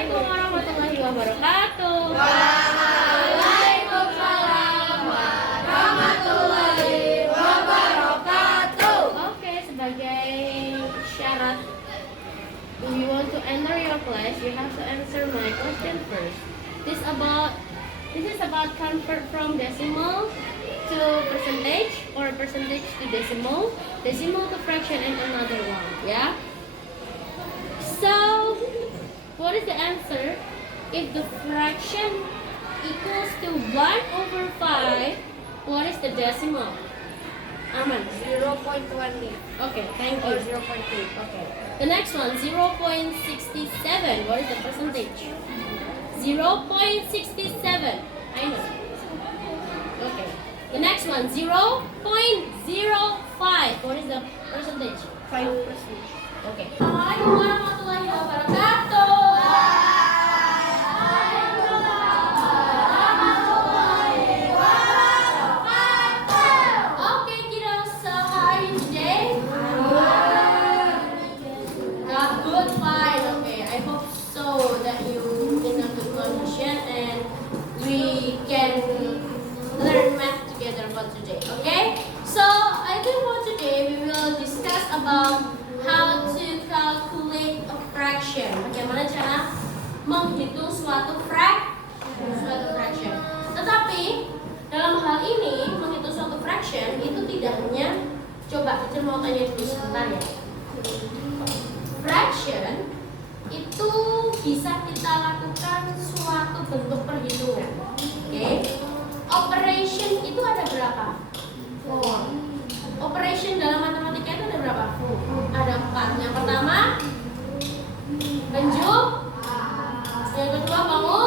Assalamualaikum warahmatullahi wabarakatuh. Waalaikumsalam warahmatullahi wabarakatuh. Oke, sebagai syarat, if you want to enter your class, you have to answer my question first. This is about convert from decimal to percentage, or percentage to decimal to fraction, and another one. Yeah. So, what is the answer? If the fraction equals to 1/5, what is the decimal? Arman. 0.20 Okay, thank or you. 0.3. Okay. The next one, 0.67. What is the percentage? 0.67. I know. Okay. The next one, 0.05. What is the percentage? 5%. Okay. Assalamualaikum warahmatullahi wabarakatuh. Okay, kiddos. So how are you today? Good, fine. Okay. I hope so that you in a good condition and we can learn math together for today. Okay. So I think for today we will discuss about how to calculate a fraction. Bagaimana cara menghitung suatu fraction. Tetapi dalam hal ini menghitung suatu fraction itu tidak hanya, coba kita mau tanya dulu sebentar ya. Fraction itu bisa kita lakukan suatu bentuk perhitungan. Oke. Operation itu ada berapa? Operation dalam matematika itu ada berapa? Ada 4. Yang pertama, penjuk. Yang kedua, pengu.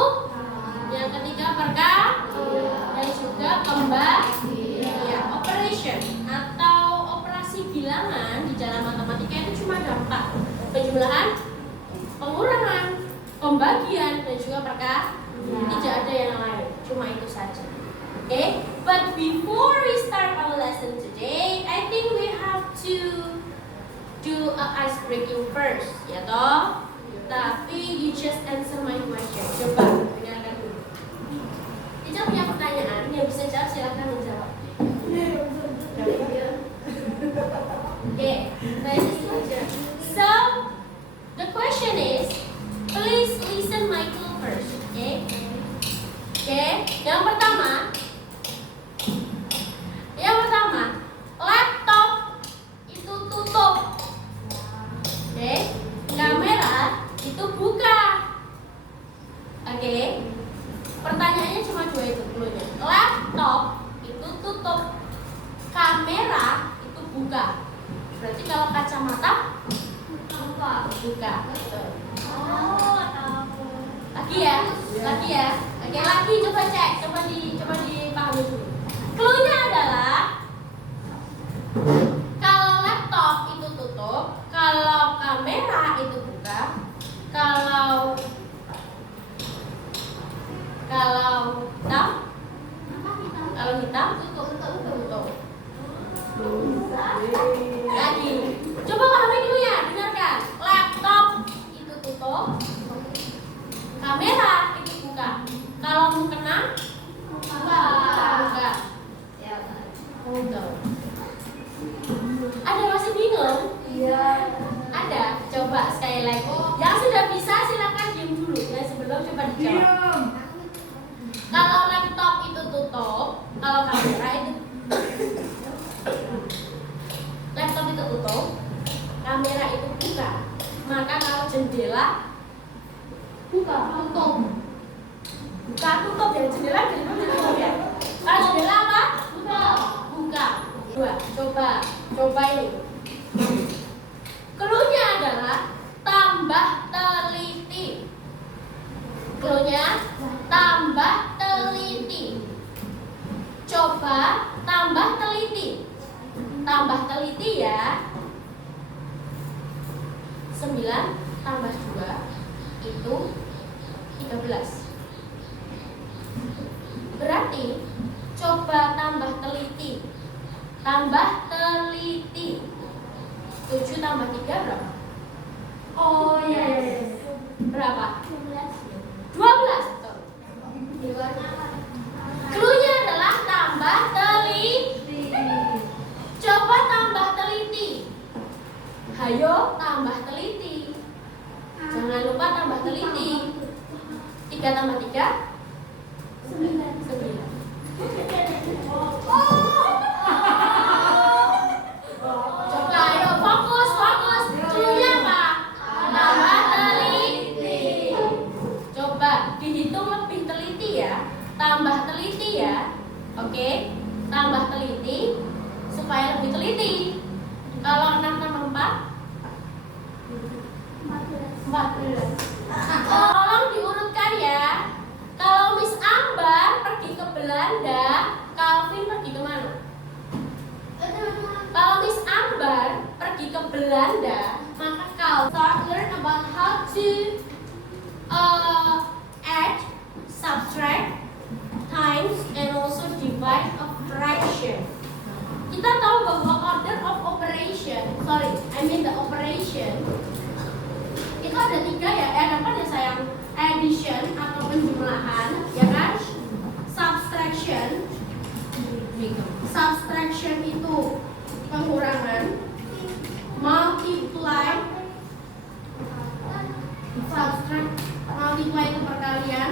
Yang ketiga, perka. Dan juga pembagi. Ya, operation atau operasi bilangan di dalam matematika itu cuma ada 4. Penjumlahan, pengurangan, pembagian, dan juga perka. Tidak ada yang lain, cuma itu saja. Okay, but before we start our lesson today, I think we have to do a ice breaking first, ya toh? Tapi you just answer my question. Coba dengarkan dulu. Kita punya pertanyaan, yang bisa jawab silahkan menjawab. Okay, let's start. So the question is, please listen my clue first. Okay, yang pertama. Laptop itu tutup. Oke. Kamera itu buka. Oke. Pertanyaannya cuma 2 itu dulunya. Laptop itu tutup. Kamera itu buka. Berarti kalau kacamata buka. Betul. Lagi ya. Oke, lagi coba cek, coba dipahami dulu. Clue-nya adalah kalau laptop itu tutup, kalau kamera itu buka, kalau hitam tutup. Lagi, coba pahami clue-nya, dengarkan. Laptop itu tutup, kamera itu buka. Kalau mukena buka. Ada masih bingung? Iya. Ada. Coba sekali lagi. Yang sudah bisa silakan diam dulu ya sebelum coba dijawab. Kalau laptop itu tutup, kalau kamera itu laptop itu tutup, kamera itu buka. Maka kalau jendela tutup ya, jendela tutup ya. Kalau jendela apa? Buka. 2. Coba ini. Clue-nya adalah tambah teliti. Clue-nya tambah teliti. Coba tambah teliti. Tambah teliti ya. 9 tambah 2 itu 13. Berarti coba tambah teliti. Tambah teliti. 7 tambah 3 berapa? Oh iya. Berapa? 19. teliti. 3 tambah 3 9. Coba ayo fokus. Cluenya apa? Tambah teliti. Coba dihitung lebih teliti ya. Tambah teliti ya. Oke, tambah teliti supaya lebih teliti. Kalau 6 tambah 4 14. Tolong diurutkan ya. Kalau Miss Ambar pergi ke Belanda, Calvin pergi ke mana? Kalau Miss Ambar pergi ke Belanda, maka Calvin start learn about how to add, subtract, times, and also divide a fraction. Kita tahu bahwa order of operation, the operation itu ada 3 ya. Ada apa ya sayang? Addition atau penjumlahan, ya kan? Subtraction itu pengurangan. Multiply itu perkalian,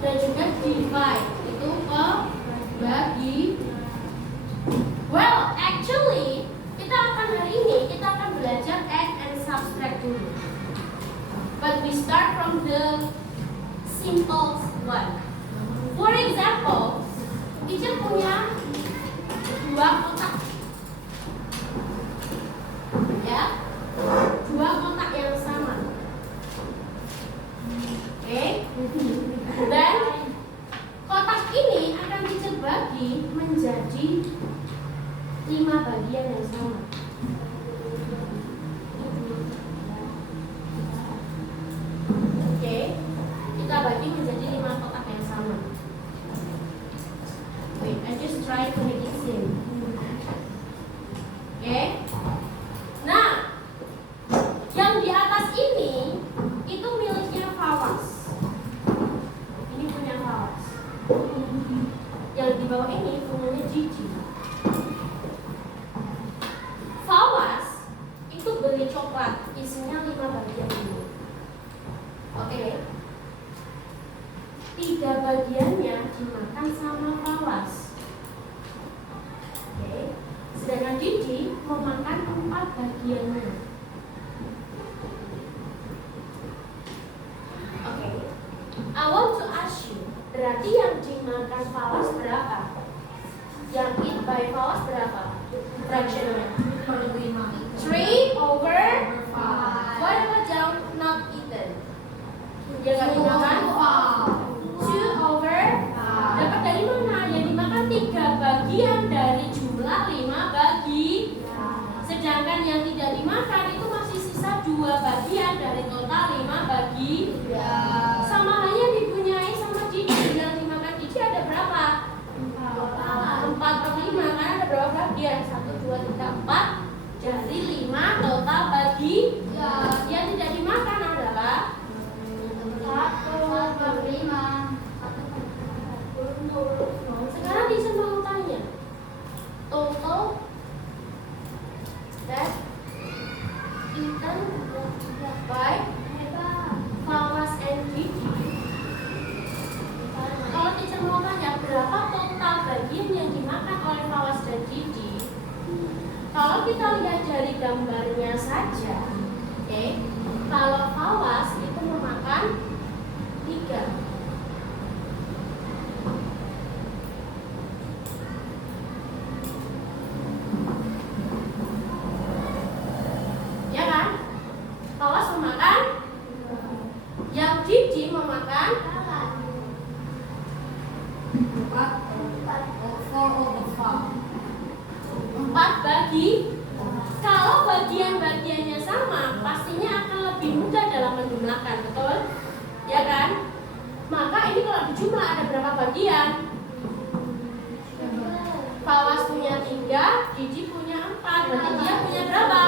dan juga divide itu bagi. Well, actually hari ini kita akan belajar add and subtract dulu. But we start from the simple one. For example, teacher punya 2 kotak. Ya, 2 kotak yang sama. Oke. Dan kotak ini akan teacher bagi menjadi 5 bagian yang sama. Oke, kita bagi menjadi 5 kotak yang sama. Wait, I just try to make it simple. Oke. Nah, yang di atas ini itu miliknya Fawaz. Ini punya Fawaz. Yang di bawah ini punyanya Gigi. Fawaz itu beli coklat isinya 5 bagian ini. Oke. 3 bagiannya dimakan sama Fawaz. Oke. Sedangkan Gigi memakan 4 bagiannya. Oke. I want to ask you, berarti yang dimakan Fawaz berapa? Yang eat by Fawaz berapa? Fractionnya 3 over 5. What about yang not eaten? Yang nggak dimakan 2 over 5. Dapat dari mana? Yang dimakan 3 bagian dari jumlah 5 bagi. Sedangkan yang tidak dimakan itu masih sisa 2 bagian dari total 5 bagi. Sama halnya dipunyai sama Gigi. Yang dimakan Gigi ada berapa? 4 per 5. Karena ada berapa bagian? 1, 2, 3, 4. Jadi 5 total bagi. Yang tidak dimakan adalah 1 per 5. Sekarang bisa mau tanya, total that eaten by Fawaz and Gigi. Kalau teacher mau tanya berapa total bagian yang dimakan oleh Fawaz dan Gigi, kalau kita lihat dari gambarnya saja, oke, kalau Fawaz itu memakan 3. Ya kan? Fawaz memakan, yang Gigi memakan 4 bagi. Kalau bagian-bagiannya sama, pastinya akan lebih mudah dalam menjumlahkan, betul? Ya kan? Maka ini kalau dijumlah ada berapa bagian? Fawaz punya 3, Gigi punya 4. Berarti dia punya berapa?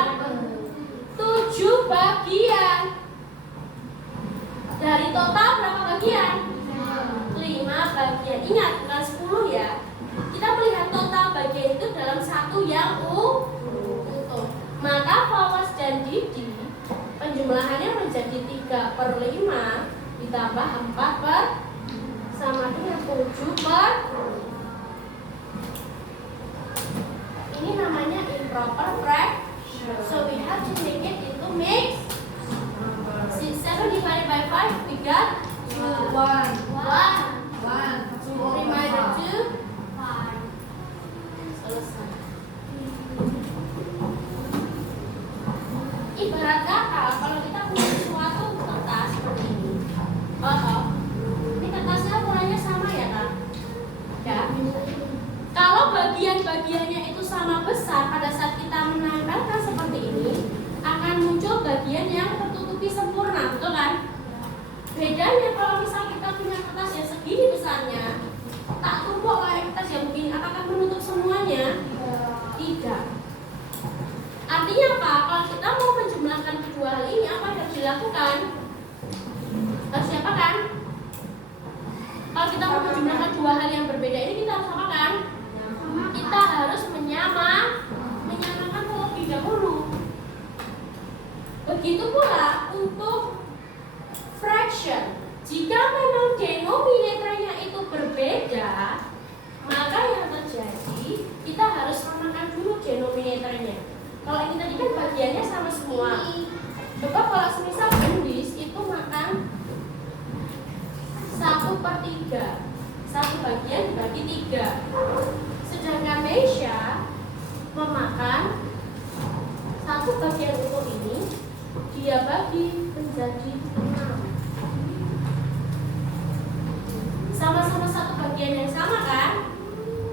7 bagian. Dari total berapa bagian? 5 bagian. Ingat, bukan 10 ya. Kita melihat total bagian itu dalam satu yang utuh. Maka Fawaz dan Gigi penjumlahannya menjadi 3 3/5 ditambah 4 per sama dengan 7 per. Ini namanya improper fraction. So we have to make it into mixed. 7 divided by 5 we got 1. Remainder 2. Selesai. Ibarat kata kalau kita punya suatu kertas seperti ini, ini kertasnya ukurannya sama ya kan? Ya. Kalau bagian-bagiannya itu sama besar, pada saat kita menempelkan seperti ini akan muncul bagian yang tertutupi sempurna, betul kan? Bedanya kalau misal kita punya kertas yang segini besarnya, tak tumpuk kayak kertas yang begini, apakah menutup semuanya? Tidak. Artinya apa? Kalau kita mau menjumlahkan kedua hal ini, apa yang harus dilakukan? Harus diapakan? Kalau kita mau menjumlahkan dua hal yang berbeda ini, kita harus apakan? Kita harus menyamakan terlebih dahulu. Begitu pula untuk fraction. Jika memang denominatornya itu berbeda, maka yang terjadi kita harus samakan dulu denominatornya. Kalau ini tadi kan bagiannya sama semua. Coba kalau semisal gendis itu makan 1/3, satu bagian dibagi 3. Sedangkan Meisha memakan satu bagian utuh ini dia bagi menjadi 6. Sama-sama satu bagian yang sama kan?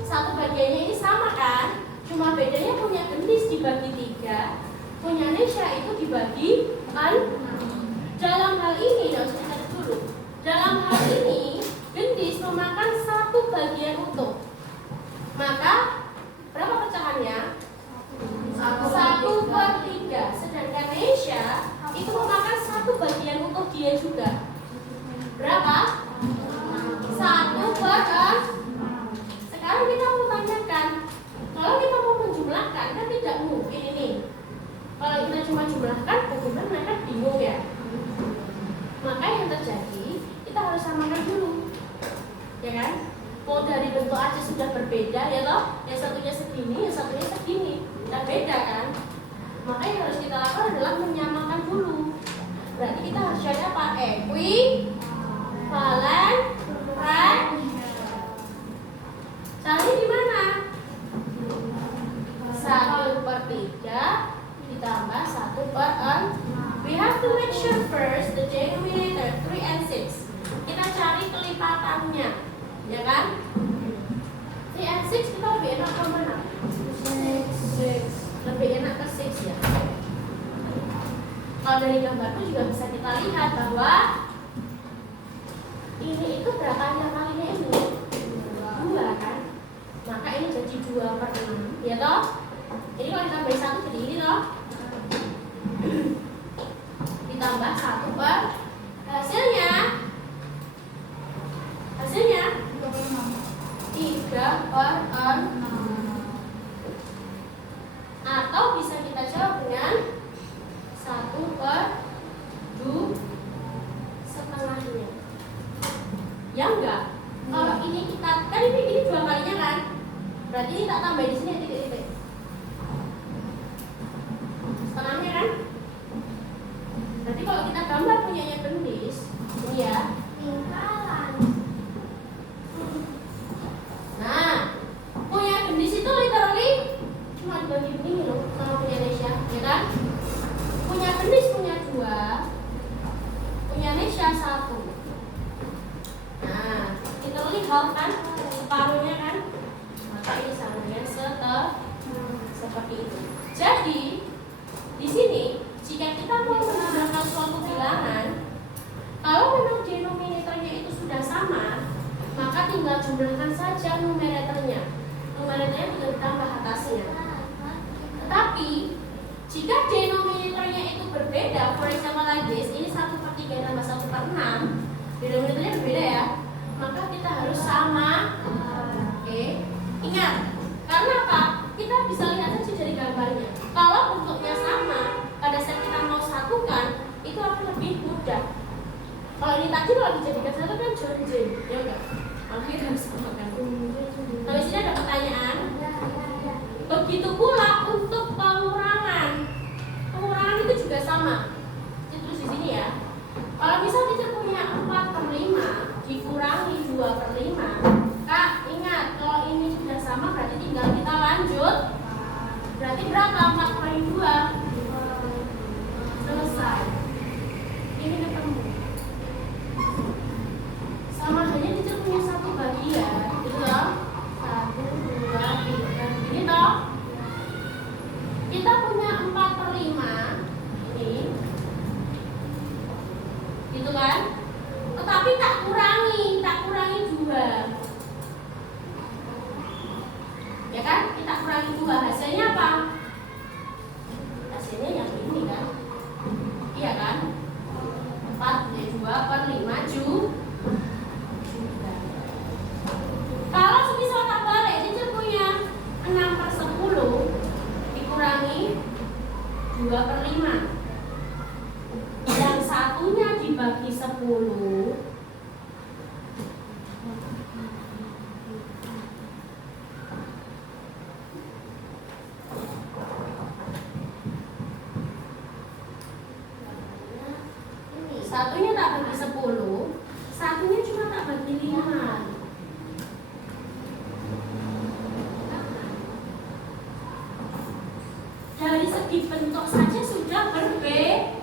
Satu bagiannya ini sama kan? Cuma bedanya punya gendis dibagi 3, punya Nesha itu dibagi 6. Dalam hal ini, harus kita dulu. Dalam hal ini, gendis memakan satu bagian utuh. Maka berapa pecahannya? 1/3. Sedangkan Nesha itu memakan satu bagian utuh dia juga. Berapa? 1/6. Sekarang kita mau tanyakan, kalau kita mau menjumlahkan kan tidak mungkin ini. Kalau kita cuma jumlahkan, bagaimana? Kan bingung ya. Maka yang terjadi, kita harus samakan dulu, ya kan? Mau dari bentuk aja sudah berbeda ya loh. Yang satunya segini, yang satunya segini, tidak beda kan? Maka yang harus kita lakukan adalah menyamakan dulu. Berarti kita harus cari apa? Equivalent fraction. Caranya gimana? 1/3 ditambah 1/6. We have to make sure first the denominator 3 and 6. Kita cari kelipatannya, ya kan? 3 and 6 kita lebih enak ke mana? 6. Lebih enak ke 6 ya. Kalau dari gambarnya juga bisa kita lihat bahwa ini itu berapa kalinya ini? 2 kan? Maka ini jadi 2/6, ya toh? Ini kalau ditambah 1 jadi ini toh? Ditambah 1 per hasilnya 3/6. Atau bisa kita jawab dengan 1/2 ya enggak? Kalau ini kita kan ini 2 kalinya kan? Berarti ini tak tambah di sini titik-titik. Setengahnya kan? Berarti kalau kita gambar punyanya gendis, ini ya. Nah, punya gendis itu literally cuma dibagi begini loh sama punya Nesha, ya kan? Punya gendis punya 2, punya Nesha 1. Nah, literally half kan? Separuhnya kan? Maka ini sama dengan seperti itu. Jadi di sini jika kita mau menambahkan suatu bilangan, kalau memang denominatornya itu sudah sama, maka tinggal jumlahkan saja numeratornya. Numeratornya tinggal ditambah atasnya. Tetapi jika denominatornya itu berbeda, for example like this, ini 1/3 tambah 1/6, denominatornya berbeda ya, maka kita harus sama. Oke, ingat, karena apa? Kita bisa lihat saja dari gambarnya. Kalau bentuknya sama, pada saat kita mau satukan, itu akan lebih mudah. Kalau ini tadi kalau dijadikan satu kan John Jane, ya enggak? Makanya harus samakan. Kalau sini ada pertanyaan. Begitu pula untuk pengurangan. Pengurangan itu juga sama. Terus di sini ya. Kalau misal kita punya 4/5 dikurangi 2/5, Kak, ingat kalau ini sudah sama berarti tinggal kita lanjut. Berarti berapa? 4/2. Selesai. Ini ketemu. Sama saja kita punya satu bagian, gitu loh. 1, 2, 3. Ini toh. Kita punya 4/5 ini. Gitu kan? Tetapi tak kurangi 2. Ya kan? Kita kurangi 2. Hasilnya apa? Hasilnya yang ini kan? Iya kan? 4/2/5 juta. Kalau semisal tak balik, dia punya 6/10 dikurangi 2/5. Yang satunya dibagi 10. Satunya tak bagi 10, satunya cuma tak bagi 5. Dari segi bentuk saja sudah berbeda.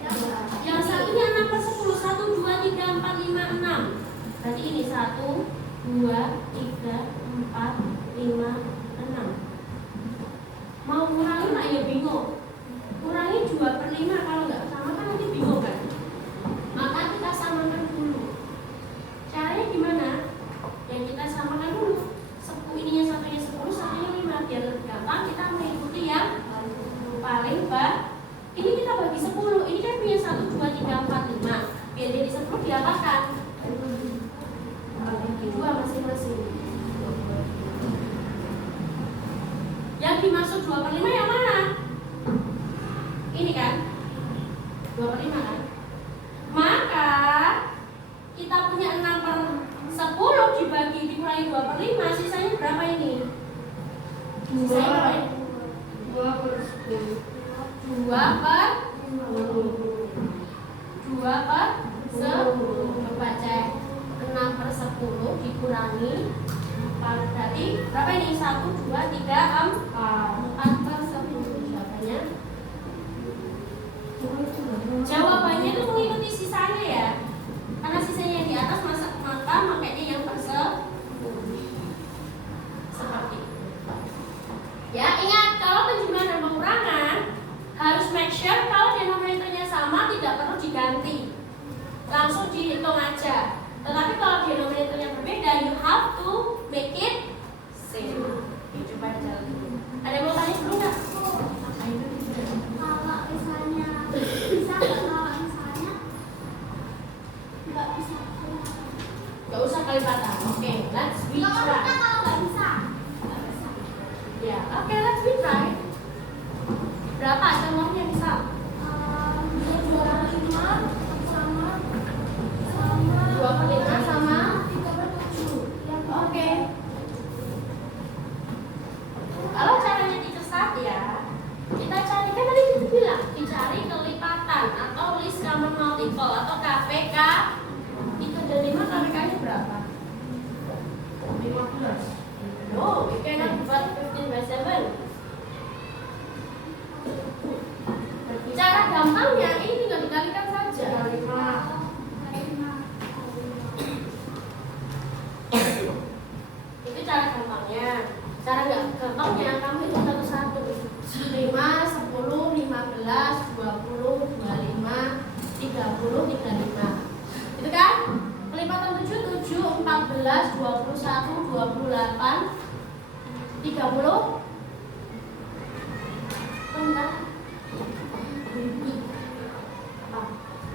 Yang satunya 6/10, 1, 2, 3, 4, 5, 6. Berarti ini 1, 2, 3, 4, 5, 6. Mau kurangi lah ya bingung. Kurangi 2/5 kalau nggak sama kan nanti bingung kan. Maka kita samakan dulu. Caranya gimana? Yang kita samakan dulu. Ininya satunya 10, satunya 5. Biar lebih gampang kita mengikuti yang paling ini kita bagi 10. Ini kan punya 1, 2, 3, 4, 5. Biar jadi 10 diapakan? Bagi 2 masing-masing. Yang dimaksud 2/5 yang mana? Ini kan 2/5 kan? Maka kita punya 6/10 dikurangi 2/5, sisanya berapa ini? Sisanya berapa ini? 2/10. 2/10. Coba cek. 6/10 dikurangi 4 berarti berapa ini? 1, 2, 3, 4/10. Jawabannya itu mengikuti sisanya ya. Karena sisanya yang di atas maka makanya yang seperti itu. Ya, ingat kalau penjumlahan dan pengurangan harus make sure kalau denominatornya sama tidak perlu diganti. Langsung dihitung aja. Tetapi kalau denominatornya berbeda, you have to make it same. Coba jalan dulu. Ada yang mau tanya dulu nggak? Kalau misalnya bisa, kalau misalnya nggak bisa, Gak usah kelipatan. Oke, let's we nggak try. maksudnya kalau nggak bisa. Ya, oke, let's we try. Berapa contohnya misal? 2/5 sama 2/5 sama 3/7. Oke. Kalau caranya dicetak ya, kita cari kan tadi kita bilang dicari kelipatan atau least common multiple atau KPK. 3 dan 5 KPK-nya berapa? 15. No, we cannot divide 15/7. Cara gampangnya ini tinggal dikalikan saja. 5. Itu cara gampangnya. Cara nggak gampangnya kamu itu satu-satu. 5, 10, 15, 20, 25, 30, 35. Itu kan? Kelipatan 7, 7, 14, 21, 28, 30. Bentar.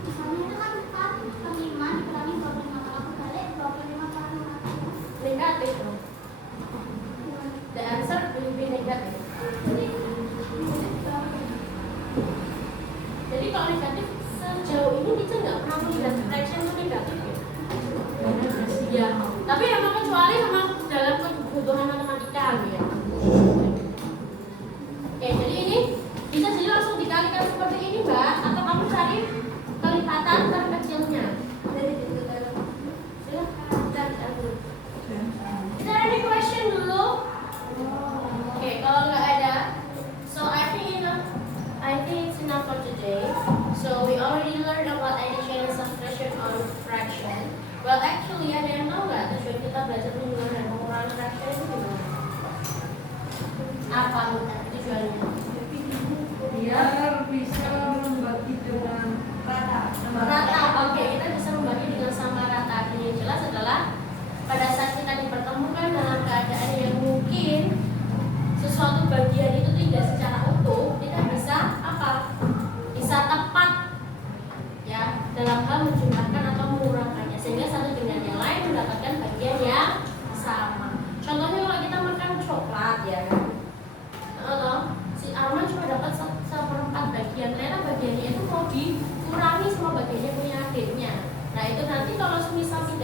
Misalnya itu kan 4/5 dikurangi 25, kalau aku balik 25/5. Negatif dong. The answer will be negative. Jadi kalau negatif sejauh ini kita nggak pernah melihat fraction itu negatif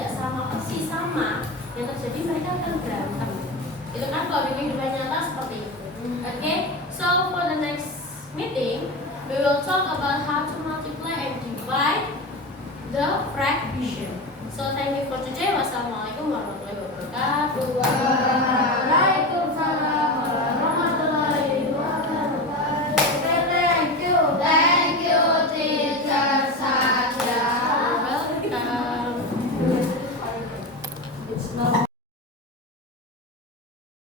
tidak sama persis sama, yang terjadi mereka akan berantem. Itu kan kalau di kehidupan nyata seperti itu. Okay, so for the next meeting, we will talk about how to multiply and divide the fraction. So thank you for today. Wassalamualaikum warahmatullahi wabarakatuh. Waalaikumsalam warahmatullahi wabarakatuh. Thank you, teacher Satya. Welcome. It's not